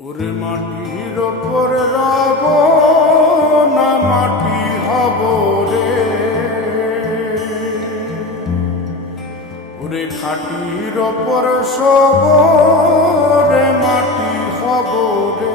ওরে মাটির ওপর রব না মাটি হব রে, ওরে খাটির ওপর সব রে মাটি হব রে।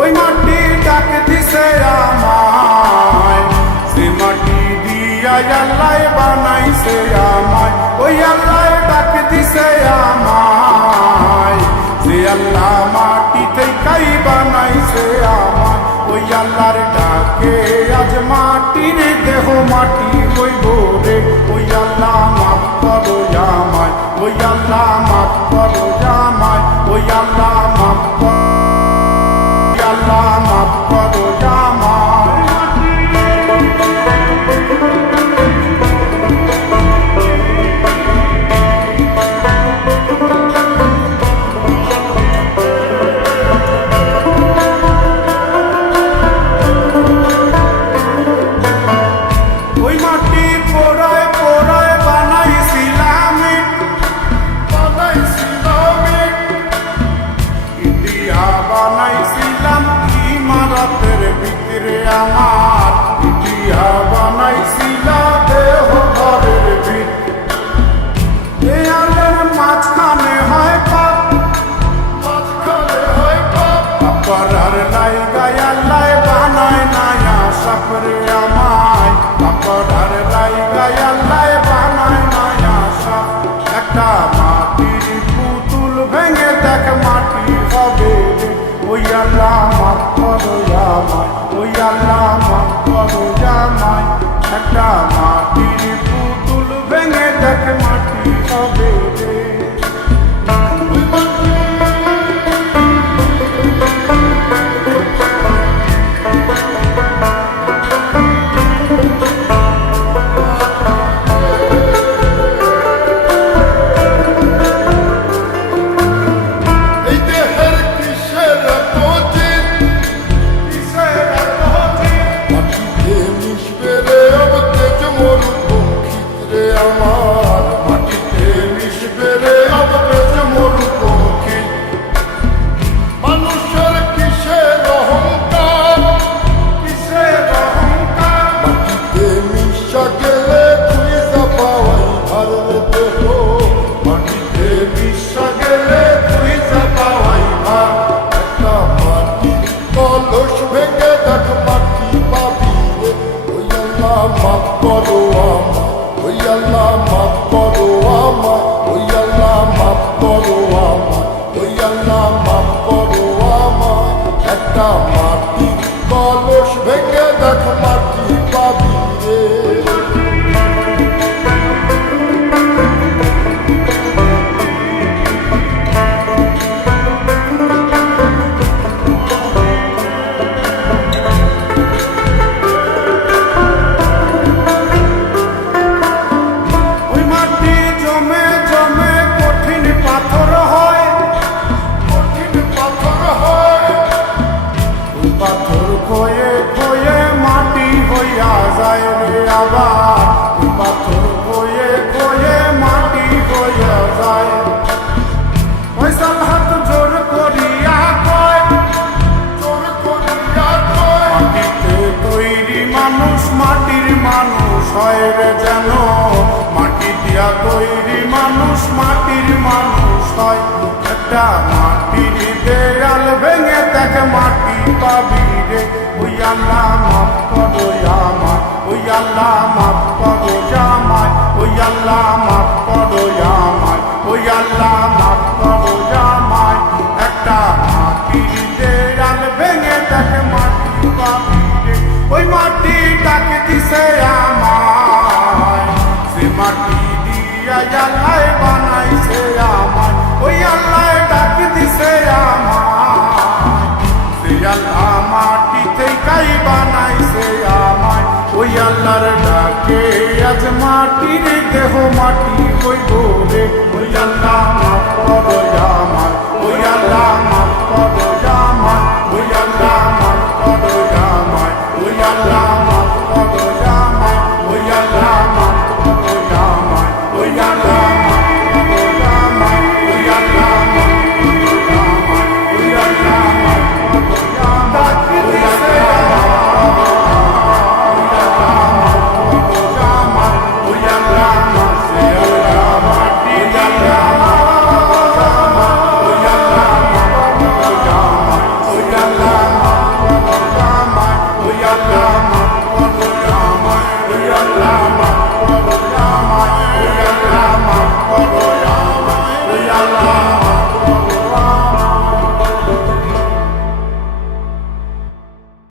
ওই মাটি ডাক দিছে আমায়, সে মাটি দিয়া আল্লাহ বানাইছে আমায়। ওই আল্লাহ ডাক দিছে আমায়, যে আল্লাহ মাটি থেকেই বানাইছে আমায়। ওই আল্লাহর ডাকে আজ মাটির দেহ মাটি হইব রে। ওই আল্লাহ মাফ করো আমায়, ওই আল্লাহ মাফ করো আমায়, ওই আল্লাহ মাফ করো, আল্লাহ মাফ করো আমায়। ওই মাটি পোড়ায় পোড়ায় বানাইছিলাম ইন্ডিয়া, বানাইছিলাম ইমারতের ভিতরে আমার, ইন্ডিয়া বানাইছিল দেহ ঘরের ভিতরে। আলের মাঝখানে হয় পাপ, মাঝখানে হয় পাপ, পাপার লাইগায় আল্লাহ বানায় নায়া সাপরে আমায়, পাপার লাইগায় আল্লাহ বানায় নায়া সাপ। একটা মাটির পুতুল ভেঙে দেখ মাটি হবে রে। ওই আল্লাহ মাফ করো আমায়, ওই আল্লাহ মাফ করো আমায়। একটা মাটির পুতুল ভেঙে দেখ মাটি হবে রে। মাফ করো আমায়, ওই আল্লাহ মাফ করো আমায়, ওই আল্লাহ মাফ করো আমায়, ওই আল্লাহ মাফ করো আমায়। একটা মাটি কলস ভেঙে দেখ মাটি পাবি রে। পাথর খয়ে খয়ে মাটি হইয়া যায় রে আবার, পাথর খয়ে খয়ে মাটি হইয়া যায়। ফয়সাল হাত জোর করিয়া কয়, জোর করিয়া কয়, মাটিতে তৈরি মানুষ মাটির মানুষ হয় রে যেন। মাটি দিয়া তৈরি মানুষ মাটির মানুষ হয়। একটা মাটির দেয়াল ভেঙে দেখ মাটি পাবি রে। ওই আল্লাহ মাফ করো আমায়, ওই আল্লাহ মাফ করো আমায়, ওই আল্লাহ মাফ করো আমায়, ওই আল্লাহ মাফ করো আমায়। একটা মাটির দেয়াল ভেঙে দেখ মাটি পাবি রে। ওই মাটি ডাক দিছে আমায়, সে মাটি দিয়া আল্লাহ বানাইছে আমায়। ওই আল্লাহ ডাক দিছে আমায়, সে আল্লাহ মাটি থেকেই বানাইছে আমায়। ওই আল্লাহর ডাকে আজ মাটির দেহ মাটি হইব রে ওই আল্লাহ